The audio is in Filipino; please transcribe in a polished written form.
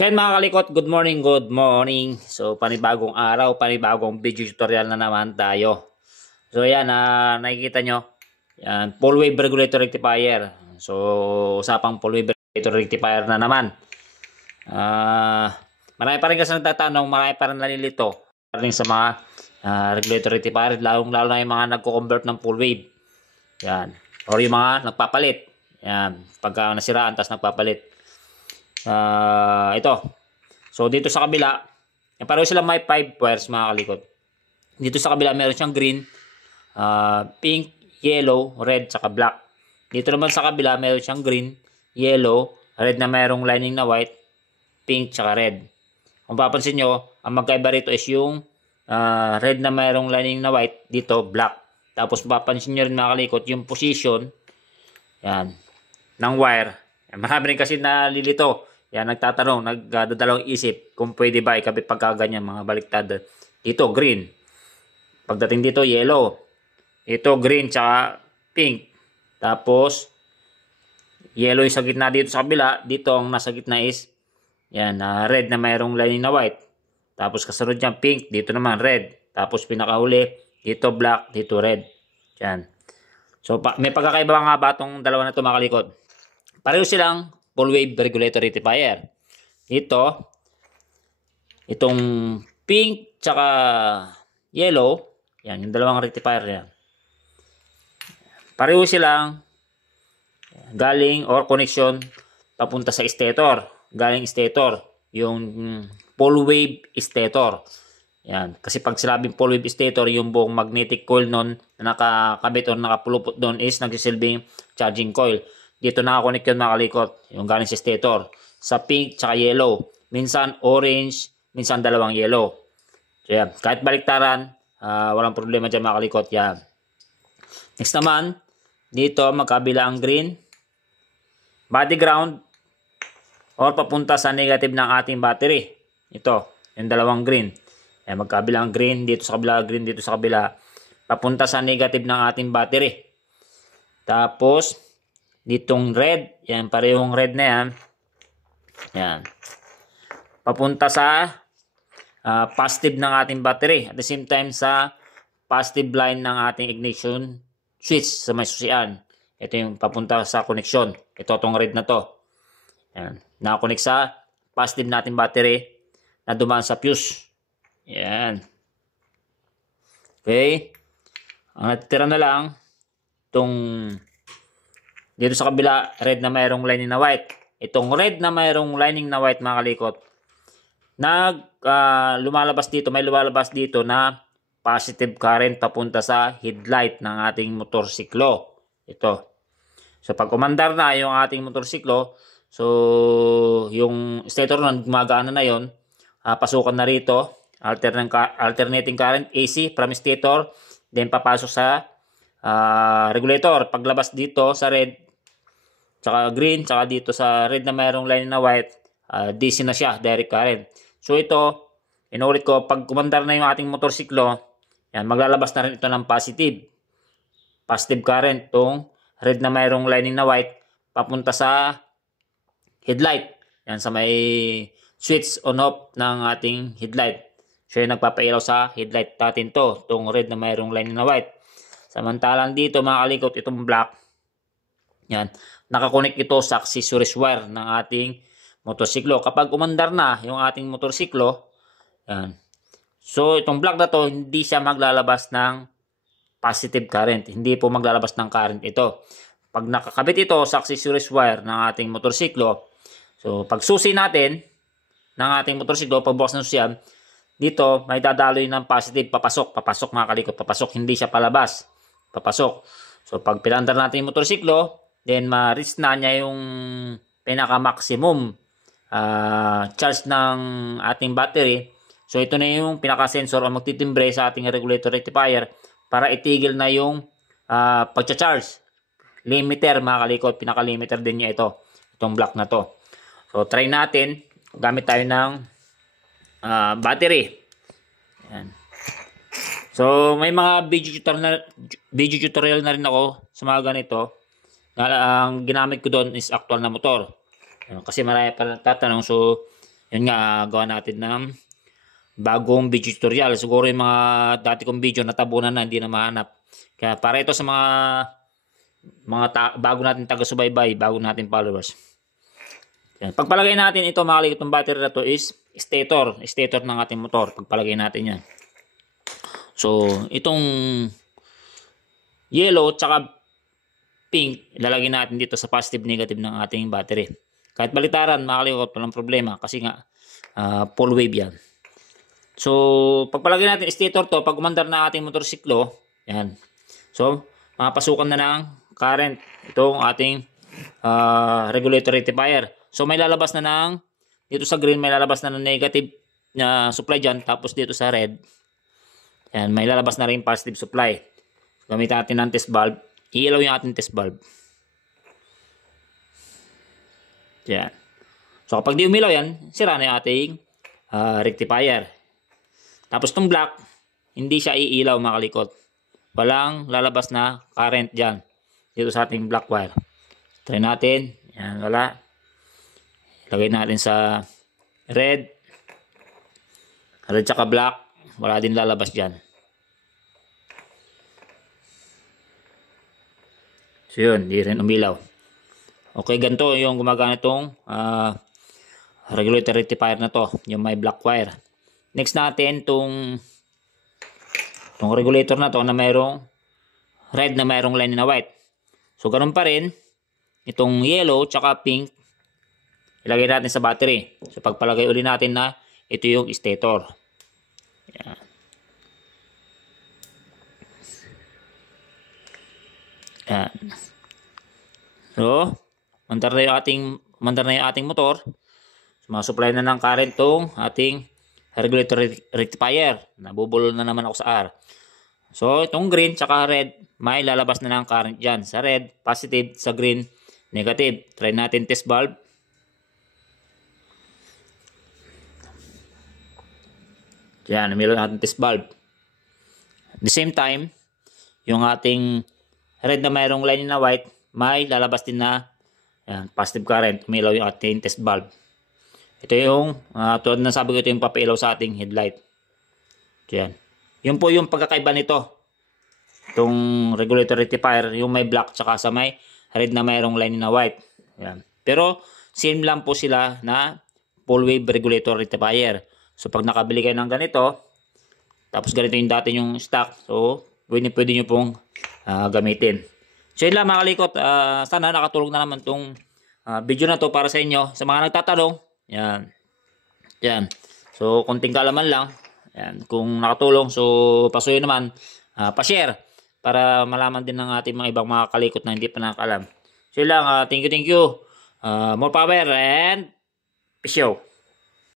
So yan mga kalikot, good morning, good morning. So panibagong araw, panibagong video tutorial na naman tayo. So yan, nakikita nyo, yan, full wave regulator rectifier. So usapang full wave regulator rectifier na naman. Marami pa rin kasi nagtatanong, marami pa rin nalilito rin sa mga regulator rectifier, lalo na yung mga nagko-convert ng full wave. Yan. Or yung mga nagpapalit. Yan. Pagka nasiraan, tas nagpapalit. Ito. So, dito sa kabila, pareho silang may 5 wires mga kalikot. Dito sa kabila, meron siyang green, pink, yellow, red, saka black. Dito naman sa kabila, meron siyang green, yellow, red na mayroong lining na white, pink, saka red. Kung papansin nyo, ang magkaiba rito is yung red na mayroong lining na white, dito black. Tapos papansin nyo rin mga kalikot, yung position, yan, ng wire. Marami rin kasi nalilito. Yan, nagtatanong, nagdadalawang isip kung pwede ba ikabit pagkaganyan mga baliktad. Dito, green. Pagdating dito, yellow. Ito, green, tsaka pink. Tapos, yellow yung sa gitna dito sa kabila. Dito, ang nasa gitna is, yan, red na mayroong lining na white. Tapos, kasunod dyan, pink. Dito naman, red. Tapos, pinakahuli, dito, black, dito, red. Yan. So, may pagkakaiba nga ba itong dalawa na ito, mga kalikot? Pareho silang full wave regulator rectifier. Itong pink tsaka yellow, yan, yung dalawang rectifier yan. Pareho silang galing or connection papunta sa stator. Galing stator, yung full wave stator. Yan, kasi pag sinabing full wave stator, yung buong magnetic coil nun na nakakabit o nakapulupot doon is nagsisilbing charging coil. Dito nakakonect yun mga kalikot, yung galing sa stator. Sa pink tsaka yellow. Minsan orange, minsan dalawang yellow. So yan, kahit baliktaran, walang problema dyan mga kalikot. Yan. Next naman, dito magkabila ang green. Body ground or papunta sa negative ng ating battery. Ito, yung dalawang green. Yan, magkabila ang green, dito sa kabila, green dito sa kabila. Papunta sa negative ng ating battery. Tapos, ditong red, yan, parehong red na yan. Yan. Papunta sa positive ng ating battery. At the same time sa positive line ng ating ignition switch sa may susian. Ito yung papunta sa connection. Ito itong red na to. Yan. Nakakonect sa positive nating battery na dumaan sa fuse. Yan. Okay. Ang natitira na lang itong dito sa kabila, red na mayroong lining na white. Itong red na mayroong lining na white mga kalikot, lumalabas dito, may lumalabas dito na positive current papunta sa headlight ng ating motorsiklo. Ito. So pag umandar na yung ating motorsiklo, so yung stator na gumagana na yon, pasukan na rito, alternating current AC from stator, then papasok sa regulator. Paglabas dito sa red, tsaka green, tsaka dito sa red na mayroong line na white, DC na siya, direct current. So ito, inulit ko, pag kumandar na yung ating motorsiklo, yan, maglalabas na rin ito ng positive current, tong red na mayroong lining na white, papunta sa headlight. Yan, sa may switch on off ng ating headlight. So yung nagpapailaw sa headlight natin to, tong red na mayroong lining na white. Samantalang dito mga kalikot, itong black, yan, nakakonect ito sa accessories wire ng ating motorsiklo. Kapag umandar na yung ating motorsiklo, yan. So, itong black na to, hindi siya maglalabas ng positive current. Hindi po maglalabas ng current ito. Pag nakakabit ito sa accessories wire ng ating motorsiklo, so, pag susi natin ng ating motorsiklo, pagbukas ng susiyan, dito, may dadaloy ng positive, papasok mga kalikot, papasok, hindi siya palabas, papasok. So, pag pinandar natin yung motorsiklo, then ma-reach na niya yung pinaka-maximum charge ng ating battery. So, ito na yung pinaka-sensor o magtitimbre sa ating regulator rectifier para itigil na yung pagcha-charge. Limiter mga kalikot, pinaka-limiter din niya ito. Itong block na to. So, try natin. Gamit tayo ng battery. Yan. So, may mga video tutorial na rin ako sa mga ganito. Ang ginamit ko doon is actual na motor. Kasi marami pa tatanong. So, Yun nga, gawa natin ng bagong video tutorial. Siguro yung mga dati kong video natabunan na, hindi na mahanap. Kaya para ito sa mga bago natin taga-subaybay, bago natin followers. Yan. Pagpalagay natin ito, mga kalikot, ng battery na to is stator ng ating motor. Pagpalagay natin yan. So, itong yellow tsaka pink, ilalagay natin dito sa positive negative ng ating battery. Kahit balitaran, mga kalikot, walang problema kasi nga full wave yan. So, pagpalagay natin stator to, pag umandar na ating motorsiklo, yan. So, mapasukan na ng current itong ating regulator rectifier. So, may lalabas na ng, dito sa green, may lalabas na ng negative na supply dyan. Tapos dito sa red, yan, may lalabas na rin positive supply. So, gamitin natin ng test valve. Iilaw yung ating test valve. Yan. So, kapag di umilaw yan, sira na yung ating rectifier. Tapos itong black, hindi siya iilaw, mga kalikot. Walang lalabas na current dyan. Dito sa ating black wire. Try natin. Yan, wala. Lagay natin sa red. Red tsaka black. Wala din lalabas dyan. So yun, di rin umilaw. Okay, ganito yung gumagana itong regulator rectifier na to. Yung may black wire. Next natin itong regulator na to na mayroong red na mayroong line na white. So ganun pa rin, itong yellow tsaka pink, ilagay natin sa battery. So pagpalagay uli natin na ito yung stator. Yan. Yan. So, mandar na yung ating motor. So, masupply na ng current tong ating regulator rectifier. Nabubulol na naman ako sa R. So, itong green tsaka red, may lalabas na ng current dyan. Sa red, positive. Sa green, negative. Try natin test valve. Yan, meron natin test valve. At the same time, yung ating red na mayroong line na white, may lalabas din na yan, positive current. Umilaw yung ating test valve. Ito yung, tulad na sabi ko, ito yung papailaw sa ating headlight. Yan. Yun po yung pagkakaiba nito. Itong regulator rectifier, yung may black tsaka sa may red na mayroong line na white. Yan. Pero, same lang po sila na full wave regulator rectifier. So, pag nakabili kayo ng ganito, tapos ganito yung dati yung stock, so, pwede nyo pong gamitin. So, yun lang, mga kalikot. Sana nakatulong na naman itong video na to para sa inyo. Sa mga nagtatanong, yan. Yan. So, konting kaalaman lang. Yan. Kung nakatulong, so pasuyo naman, pa-share para malaman din ng ating mga ibang mga kalikot na hindi pa nakakalam. So, yun lang. Thank you. More power and peace out.